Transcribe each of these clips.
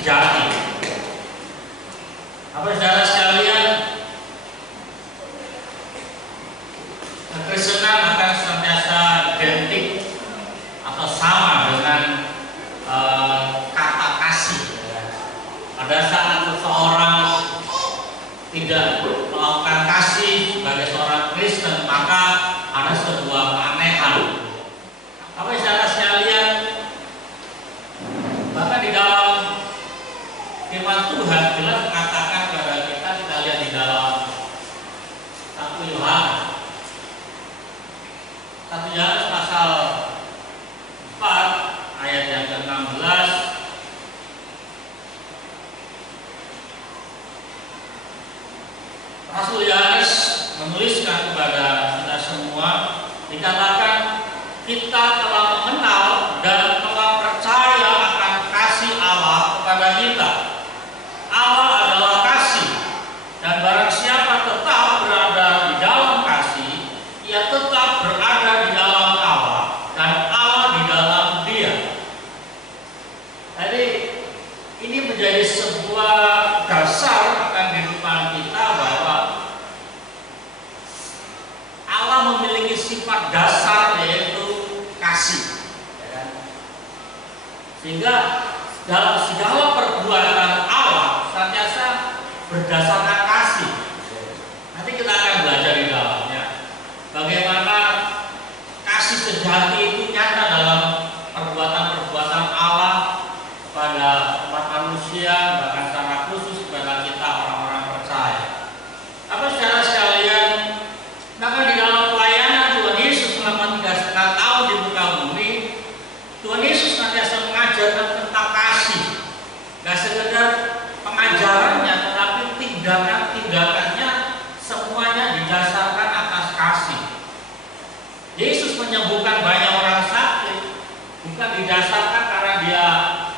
sejati. Apa saudara sekalian, kekristenan akan senantiasa identik atau sama dengan kata kasih. Pada saat seseorang tidak melakukan kasih sebagai seorang Kristen, maka ada sebuah keanehan. Apa saudara sekalian, bahkan di dalam firman Tuhan jelas mengatakan kepada kita lihat di dalam 1 Yohanes pasal 4 ayat yang ke-16. Rasul Yohanes menuliskan kepada kita semua, dikatakan kita telah mengenal dan telah percaya akan kasih Allah kepada kita. Allah adalah kasih, dan barang siapa tetap berada di dalam kasih, ia tetap berada di dalam Allah dan Allah di dalam dia. Jadi ini menjadi sebuah dasar akan kehidupan kita bahwa Allah memiliki sifat dasar yaitu kasih, sehingga dalam segala perbuatan Allah senantiasa berdasarkan kasih. Nanti kita akan belajar di dalamnya bagaimana kasih sejati itu nyata dalam perbuatan-perbuatan Allah kepada umat manusia, bahkan secara khusus kepada kita orang-orang percaya. Apa saudara sekalian, maka di dalam pelayanan Tuhan Yesus selama 3,5 tahun di muka bumi, Tuhan Yesus senantiasa mengajarkan tentang kasih. Gak sekedar pengajarannya, tetapi tindakan-tindakannya semuanya didasarkan atas kasih. Yesus menyembuhkan banyak orang sakit bukan didasarkan karena dia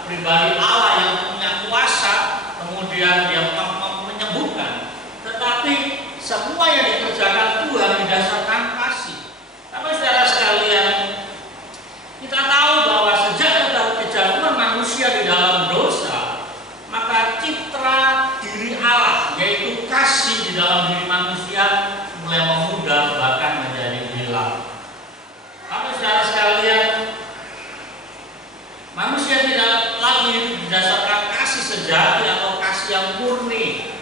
pribadi Allah yang punya kuasa, kemudian dia menyembuhkan, tetapi semua yang dikerjakan Tuhan didasarkan kasih. Tapi saudara sekalian, kita tahu bahwa sejak kejatuhan manusia di dalam dosa, maka citra diri Allah yaitu kasih di dalam diri manusia mulai memudar bahkan menjadi hilang. Tapi saudara sekalian, manusia tidak lagi berdasarkan kasih sejati atau kasih yang murni,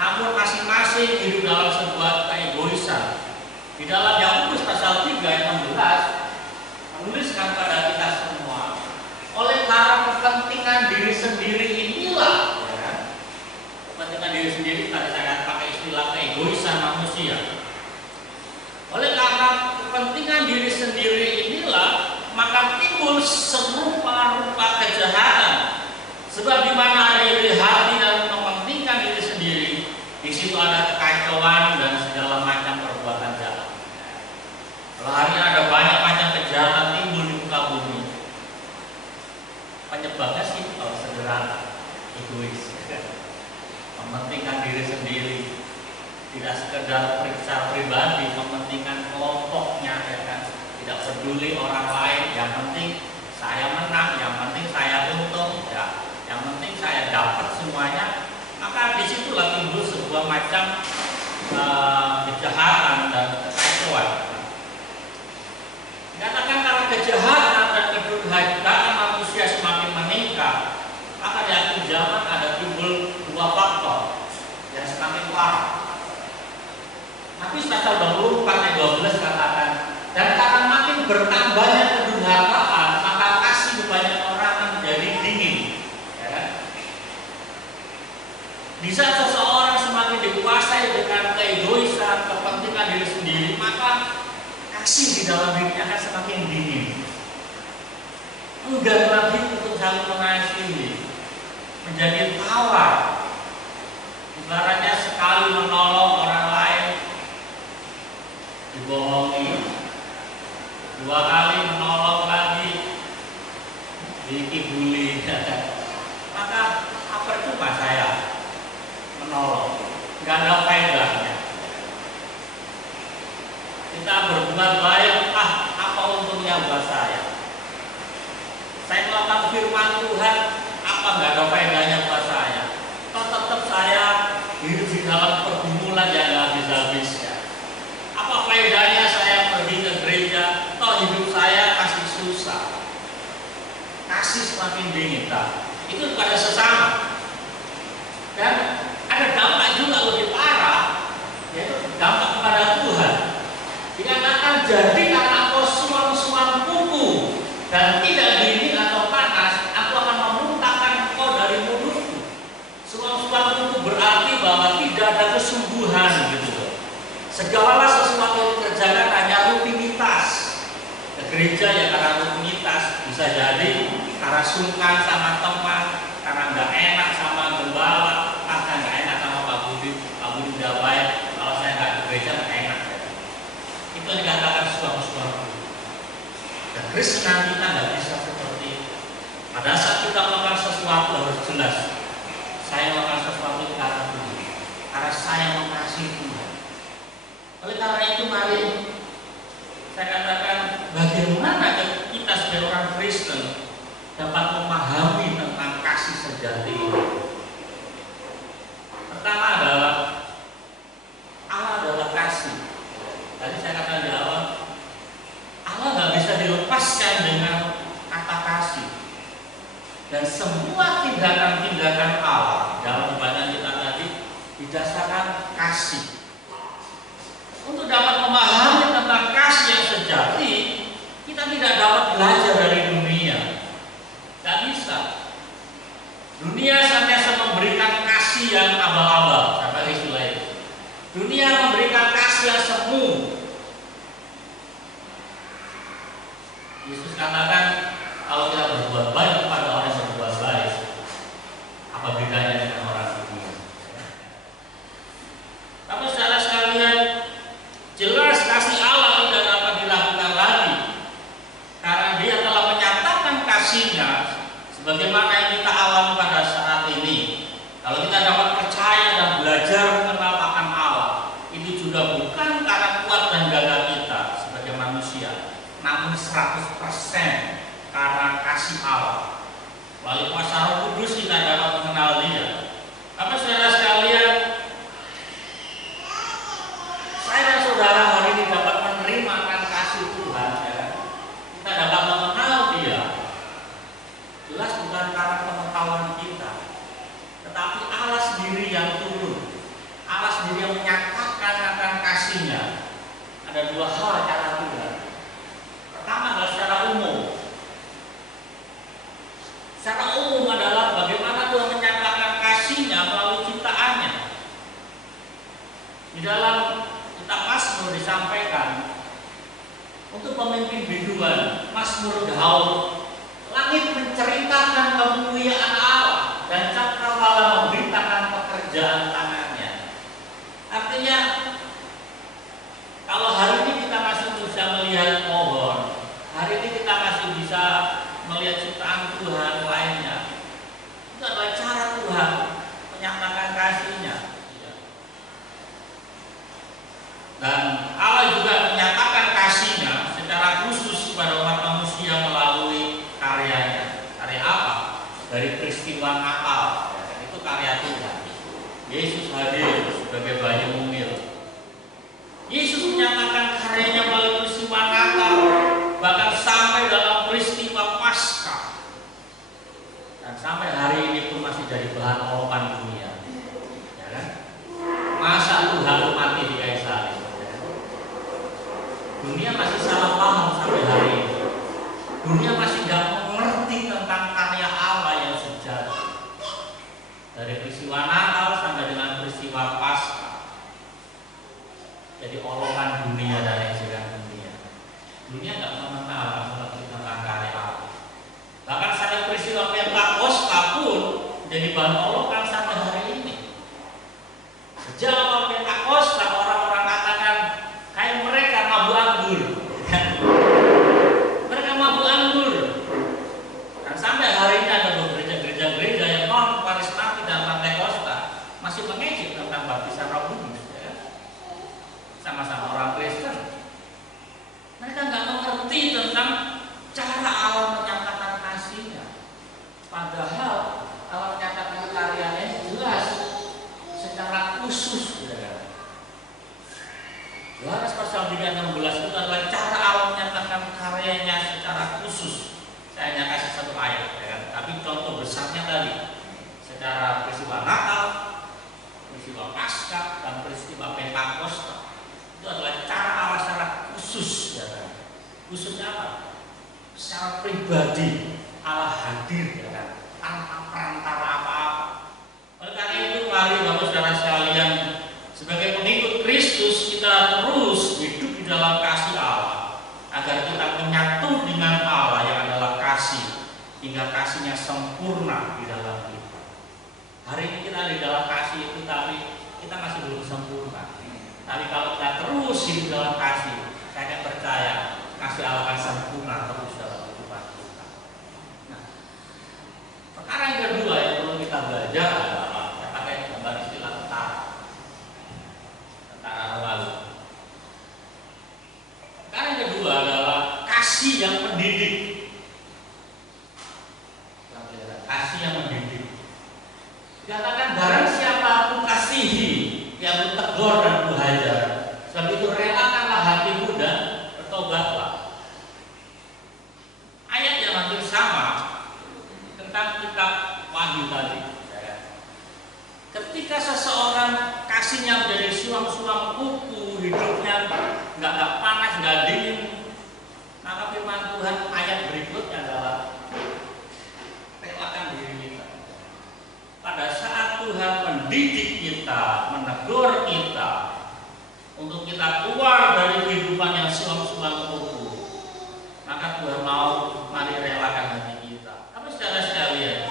namun masing-masing hidup dalam sebuah keegoisan. Di dalam Yakobus pasal 3 ayat 16 menuliskan pada kita semua, oleh karena kepentingan diri sendiri inilah, kepentingan diri sendiri tadi saya akan pakai istilah keegoisan manusia. Oleh karena kepentingan diri sendiri inilah, maka timbul serupa-rupa kejahatan. Sebab di mana ada iri hati dan mementingkan diri sendiri, di situ ada kekacauan dan segala macam perbuatan jahat. Kalau hari ini ada banyak macam kejahatan timbul di muka bumi, penyebabnya sih kalau sederhana, egois, mementingkan diri sendiri, tidak sekedar periksa pribadi, mementingkan kelompoknya, ya kan? Tidak peduli orang lain, yang penting saya menang, yang penting saya untung, ya, yang penting saya dapat semuanya. Maka disitulah timbul sebuah macam kejahatan dan kekacauan. Dikatakan karena kejahatan dan kedurhakaan manusia semakin meningkat, maka di akhir zaman ada timbul dua faktor yang semakin parah. Tapi pasal 24 ayat 12 katakan, dan karena makin bertambahnya kedurhakaan, maka kasih banyak orang akan menjadi dingin. Ya. Di saat seseorang semakin dikuasai dengan keegoisan, kepentingan diri sendiri, maka kasih di dalam dirinya akan semakin dingin. Enggan lagi untuk saling mengasihi, menjadi tawar. Ibaratnya sekali menolong orang lain, dibohongi, dua kali menolong lagi, dikibuli. Maka apa percuma saya menolong, nggak ada faedahnya. Kita berbuat baik, apa untungnya buat saya? Saya melakukan firman Tuhan, apa nggak ada faedahnya Segala sesuatu yang dikerjakan hanya rutinitas. Ke gereja ya karena rutinitas, bisa jadi karena sungkan sama teman, karena nggak enak sama gembala, karena nggak enak sama Pak Budi udah baik, kalau saya nggak ke gereja nggak enak. Itu dikatakan suami-suami. Dan Kristen kita nggak bisa seperti itu. Pada saat kita melakukan sesuatu harus jelas. Saya melakukan sesuatu karena Tuhan, karena saya mengasihi Tuhan. Oleh karena itu mari saya katakan bagaimana kita sebagai orang Kristen dapat memahami tentang kasih sejati ini. Pertama adalah Allah adalah kasih. Tadi saya katakan di awal, Allah nggak bisa dilepaskan dengan kata kasih. Dan semua tindakan-tindakan Allah dalam ibadah kita tadi didasarkan kasih. Untuk dapat memahami tentang kasih yang sejati, kita tidak dapat belajar dari dunia. Tidak bisa. Dunia senantiasa memberikan kasih yang abal-abal, apa istilah itu. Dunia memberikan kasih yang semu. Yesus katakan, kalau kita berbuat baik kepada orang yang berbuat baik, apa bedanya dengan orang dunia? Tapi saudara sekalian, jelas kasih Allah tidak dapat dilakukan lagi, karena Dia telah menyatakan kasih-Nya sebagaimana yang kita alami pada saat ini. Kalau kita dapat percaya dan belajar mengenal akan Allah, itu juga bukan karena kuat dan gagah kita sebagai manusia, namun 100% karena kasih Allah. Melalui kuasa Roh Kudus kita dapat mengenal Dia. Apa saudara sekalian, saya dan saudara hari ini dapat menerima akan kasih Tuhan, ya. Kita dapat mengenal Dia. Jelas bukan karena pengetahuan kita, tetapi Allah sendiri yang turun. Allah sendiri yang menyatakan akan kasih-Nya. Ada dua hal cara Tuhan. Pertama adalah secara umum. Secara umum adalah bagaimana Tuhan menyatakan kasih-Nya melalui ciptaannya. Di dalam kitab Mazmur disampaikan untuk pemimpin biduan, Mazmur Daud, langit menceritakan kemuliaan Allah dan cakrawala memberitakan pekerjaan tangannya. Artinya, kalau hari ini kita masih bisa melihat pohon, hari ini kita masih bisa melihat ciptaan Tuhan lainnya, itu adalah cara Tuhan menyatakan kasih-Nya. Dan Allah juga menyatakan kasih-Nya secara khusus kepada umat manusia melalui karyanya. Karya apa? Dari peristiwa Natal, itu karya Tuhan. Yesus hadir sebagai bayi mungil. Yesus menyatakan karyanya melalui peristiwa Natal, bahkan sampai dalam peristiwa Paskah. Dan sampai hari ini pun masih jadi bahan olokan dunia. Ya kan? Masa Tuhan mati di kayu salib? Dunia masih salah paham sampai hari ini. Dunia masih tidak mengerti tentang karya Allah yang sejati. Dari peristiwa Natal sampai dengan peristiwa Paskah, jadi olokan dunia dan ejekan dunia. Dunia nggak mengenal mengerti tentang karya Allah. Bahkan sampai peristiwa Pentakosta pun jadi bahan olokan sampai hari ini. Sejak awal Pentakosta orang-orang katakan kayak mereka mabuk anggur. Mereka mabuk anggur. Dan sampai hari ini ada beberapa gereja-gereja yang non karismatik dan Pentakosta masih mengejek tentang baptisan Roh Kudus, ya. Sama-sama orang Kristen. Mereka nggak mengerti tentang cara Allah menyatakan kasih-Nya. Padahal Allah menyatakan karyanya jelas secara khusus. Yohanes pasal 3:16 itu adalah cara Allah menyatakan karyanya secara khusus. Saya hanya kasih satu ayat, ya kan? Tapi contoh besarnya tadi secara peristiwa Natal, peristiwa Paskah, dan peristiwa Pentakosta. Itu adalah cara Allah secara khusus, ya kan? Khususnya apa? Secara pribadi Allah hadir, ya kan? Tanpa perantara apa-apa. Oleh karena itu, mari Bapak Saudara sekalian, sebagai pengikut Kristus kita sempurna di dalam kita. Hari ini kita di dalam kasih itu, tapi kita masih belum sempurna. Tapi kalau kita terus hidup dalam kasih, saya akan percaya kasih Allah akan sempurna terus dalam kehidupan kita. Nah, perkara yang kedua yang perlu kita belajar adalah saya pakai gambar istilah tentara lalu. Perkara yang kedua adalah kasih yang mendidik. Kasih yang mendidik. Dikatakan barang siapa aku kasihi, yang tegur dan kuhajar, sebab itu relakanlah hatimu dan bertobatlah. Ayat yang hampir sama tentang kitab Wahyu tadi. Ketika seseorang kasihnya menjadi suam-suam kuku, hidupnya nggak panas, nggak dingin, maka firman Tuhan ayat berikutnya adalah relakan diri kita. Pada saat Tuhan mendidik kita, menegur kita, untuk kita keluar dari kehidupan yang suam-suam kuku, maka Tuhan mau mari relakan hati kita. Tapi saudara sekalian,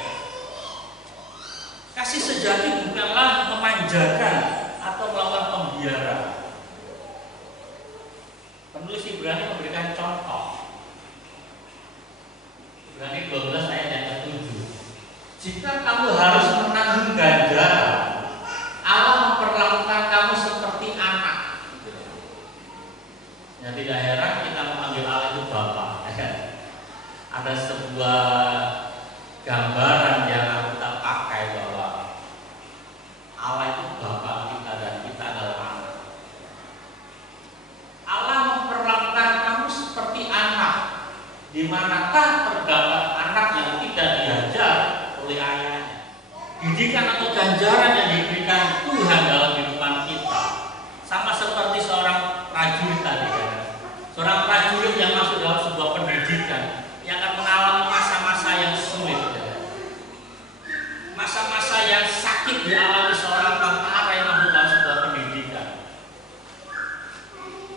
kasih sejati bukanlah memanjakan atau melakukan pembiaran. Penulis Ibrani memberikan contoh. Ibrani 12 ayat yang ke-7. Jika kamu harus menanggung ganjaran, Allah memperlakukan kamu seperti anak. Ya tidak heran kita memanggil Allah itu Bapa. Ada sebuah gambaran yang kita pakai bahwa Allah itu Bapa kita dan kita adalah anak. Allah memperlakukan kamu seperti anak. Di manakah terdapat anak yang tidak diajar oleh ayahnya? Didikan atau ganjaran yang diberikan Tuhan dalam kehidupan kita sama seperti seorang prajurit tadi kan? Seorang prajurit yang masuk dalam sebuah pendidikan yang akan mengalami masa-masa yang sulit kan? Masa-masa yang sakit dialami seorang tentara yang masuk dalam sebuah pendidikan.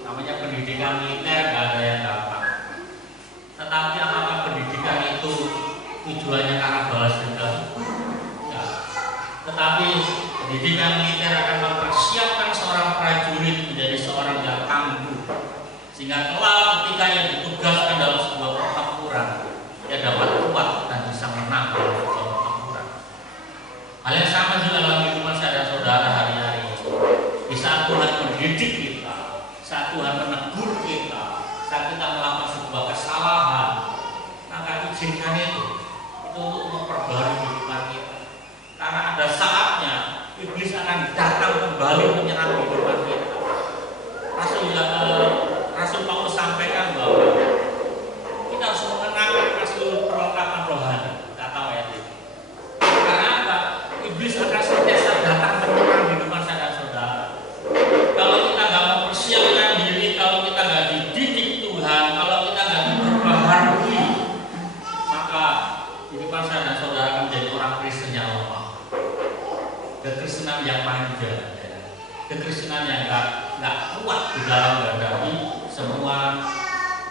Namanya pendidikan militer, gak ada yang gampang. Tetapi apakah pendidikan itu tujuannya karena balas dendam? Ya. Tetapi pendidikan militer akan mempersiapkan seorang prajurit menjadi seorang yang tangguh, sehingga kelak ketika ia ditugaskan dalam sebuah pertempuran, ia dapat kuat dan bisa menang dalam sebuah pertempuran. Hal yang sama juga dalam kehidupan saya dan saudara hari-hari. Di saat Tuhan mendidik kita, saat Tuhan menegur kita, saat kita melakukan sebuah kesalahan, maka izinkan itu untuk memperbarui kehidupan kita. Karena ada saatnya iblis akan datang kembali menyerang kehidupan kita. Rasul Paulus sampaikan bahwa kita harus mengenakan rasul perlengkapan rohani. Kita tahu ya itu. Karena apa? Iblis akan senantiasa datang menyerang kehidupan saya dan saudara. Kalau kita nggak mempersiapkan diri, kalau kita nggak dididik Tuhan, kalau kita nggak diperbaharui, maka kehidupan saya dan saudara akan menjadi orang Kristen yang lemah, kekristenan yang manja, kekristenan yang nggak kuat di dalam menghadapi semua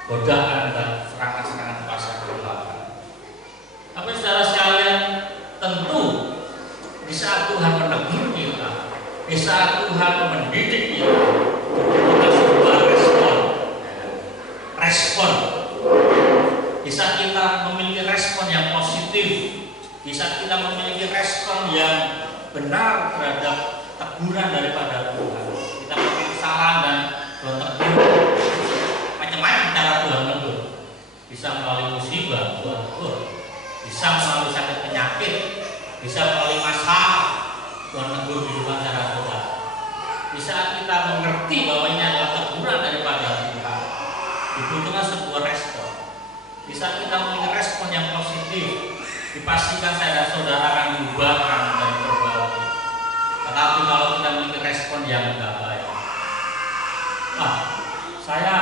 godaan dan serangan-serangan kuasa kegelapan. Tapi saudara sekalian, tentu di saat Tuhan menegur kita, di saat Tuhan mendidik kita, kita sebuah respon. Di saat kita memiliki respon yang positif, di saat kita memiliki respon yang benar terhadap teguran daripada Tuhan, kita memiliki saran dan tegur, macam-macam cara Tuhan menegur. Bisa melalui musibah, Tuhan tegur. Bisa melalui sakit penyakit, bisa melalui masalah, Tuhan tegur kehidupan cara saudara. Di saat kita mengerti bahwa ini adalah teguran daripada Tuhan, dibutuhkan sebuah respon. Di saat kita memiliki respon yang positif, dipastikan saya dan saudara akan diubahkan dan berubah. Tetapi kalau kita memiliki respon yang tidak baik, saya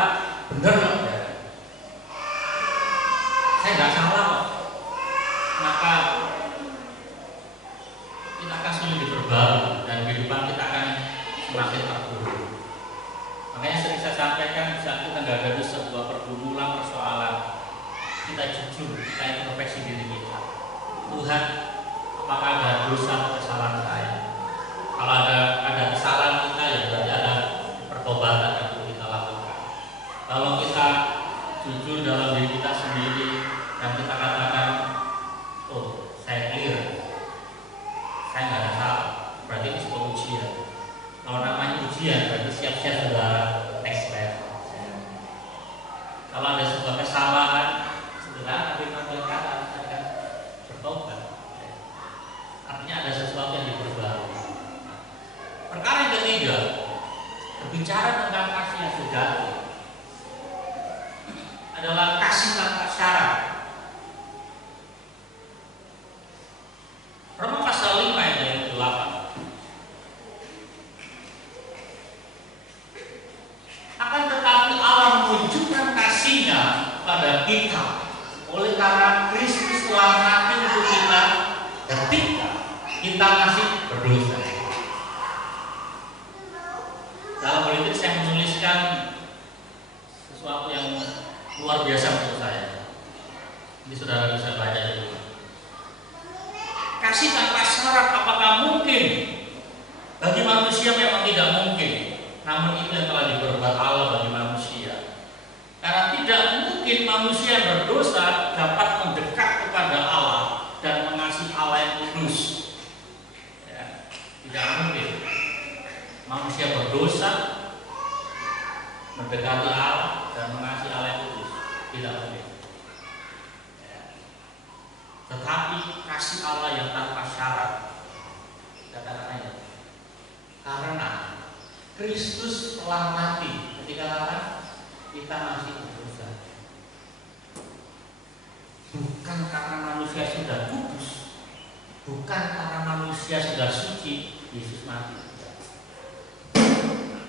benar loh, saya nggak salah kok, maka kita akan sulit diperbarui dan kehidupan kita akan semakin terpuruk. Makanya sering saya sampaikan, saat kita nggak ada sebuah pergumulan, persoalan, kita jujur, kita introspeksi diri kita. Tuhan, apakah ada dosa atau kesalahan saya? Kalau ada kesalahan kita, ya berarti ada pertobatan yang perlu kita lakukan. Kalau kita jujur dalam diri kita sendiri dan kita katakan, oh saya clear, saya nggak ada salah, berarti itu sebuah ujian. Kalau namanya ujian, berarti siap-siap saudara next level. Kalau ada sebuah kesalahan, saudara tapi tampil kata akan bertobat. Artinya ada sesuatu yang diperbarui. Perkara yang ketiga, berbicara tentang kasih yang sejati adalah kasih tanpa syarat. Roma pasal 5 ayat yang ke-8. Akan tetapi Allah menunjukkan kasih-Nya pada kita oleh karena Kristus telah mati untuk kita ketika kita masih berdosa. Dalam politik saya menuliskan sesuatu yang luar biasa menurut saya. Ini saudara bisa baca di rumah. Kasih tanpa syarat apakah mungkin? Bagi manusia memang tidak mungkin. Namun itu yang telah diperbuat Allah bagi manusia. Karena tidak mungkin manusia yang berdosa dapat mendekat kepada Allah dan mengasihi Allah yang kudus. Ya, tidak mungkin. Manusia berdosa mendekati Allah dan mengasihi Allah yang kudus. Tidak mungkin. Ya. Tetapi kasih Allah yang tanpa syarat, katakan aja, karena Kristus telah mati ketika kita masih berdosa. Bukan karena manusia sudah kudus, bukan karena manusia sudah suci, Yesus mati.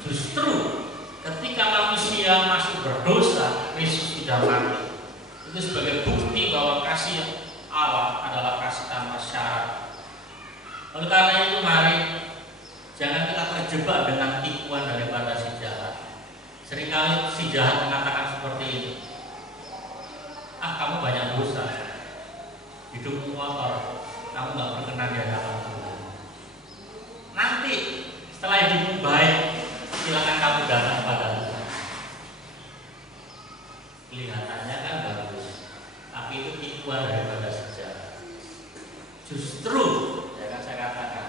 Justru ketika manusia masih berdosa, Kristus sudah mati. Itu sebagai bukti bahwa kasih Allah adalah kasih tanpa syarat. Oleh karena itu mari jangan kita terjebak dengan tipuan daripada si jahat. Seringkali si jahat mengatakan seperti ini, kamu banyak dosa, hidupmu kotor, kamu nggak berkenan di hadapan Tuhan. Nanti setelah hidupmu baik, silakan kamu datang kepada Tuhan. Kelihatannya kan bagus, tapi itu tipuan daripada si jahat. Justru, jangan saya katakan,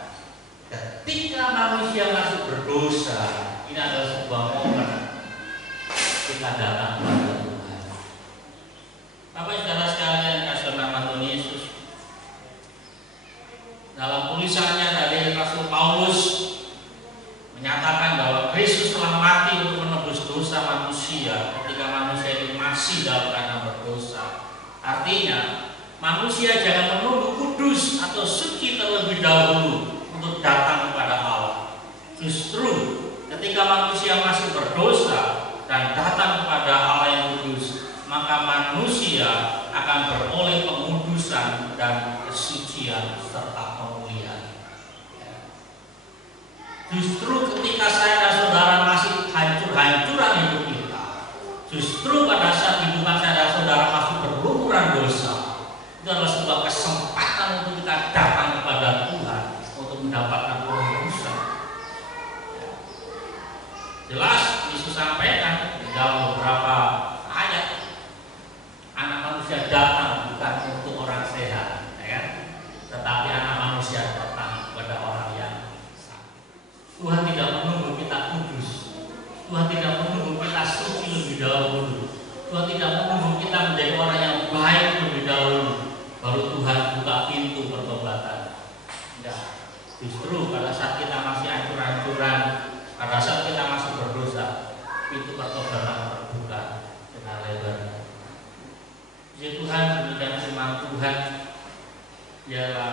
ketika manusia masih berdosa, ini adalah sebuah momen kita datang kepada Tuhan. Bapak saudara sekalian, kasih nama Tuhan Yesus. Dalam tulisannya tadi Rasul Paulus menyatakan bahwa Kristus telah mati untuk menebus dosa manusia ketika manusia itu masih dalam keadaan berdosa. Artinya, manusia jangan menunggu kudus atau suci terlebih dahulu untuk datang kepada Allah. Justru ketika manusia masih berdosa dan datang kepada Allah yang kudus, maka manusia akan beroleh pengudusan dan kesucian serta pemulihan. Justru ketika saya dan saudara masih hancur-hancuran hidup kita, justru pada saat hidupan saya dan saudara masih berlumuran dosa, itu adalah sebuah kesempatan untuk kita datang kepada Tuhan untuk mendapatkan penebusan. Jelas Yesus sampaikan di dalam beberapa ayat, anak manusia datang bukan untuk orang sehat, ya kan? Tetapi anak manusia datang kepada orang yang sakit. Tuhan tidak menunggu kita kudus, Tuhan tidak menunggu kita suci lebih dahulu, Tuhan tidak menunggu kita menjadi orang yang baik lebih dahulu, baru Tuhan buka pintu pertobatan. Tidak. Justru pada saat kita masih hancur-hancuran, pada saat kita masih berdosa, pintu pertobatan terbuka dengan lebar. Puji Tuhan, demikian firman Tuhan ialah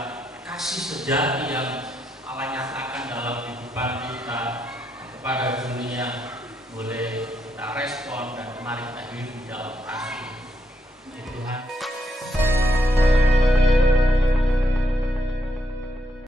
kasih sejati yang Allah nyatakan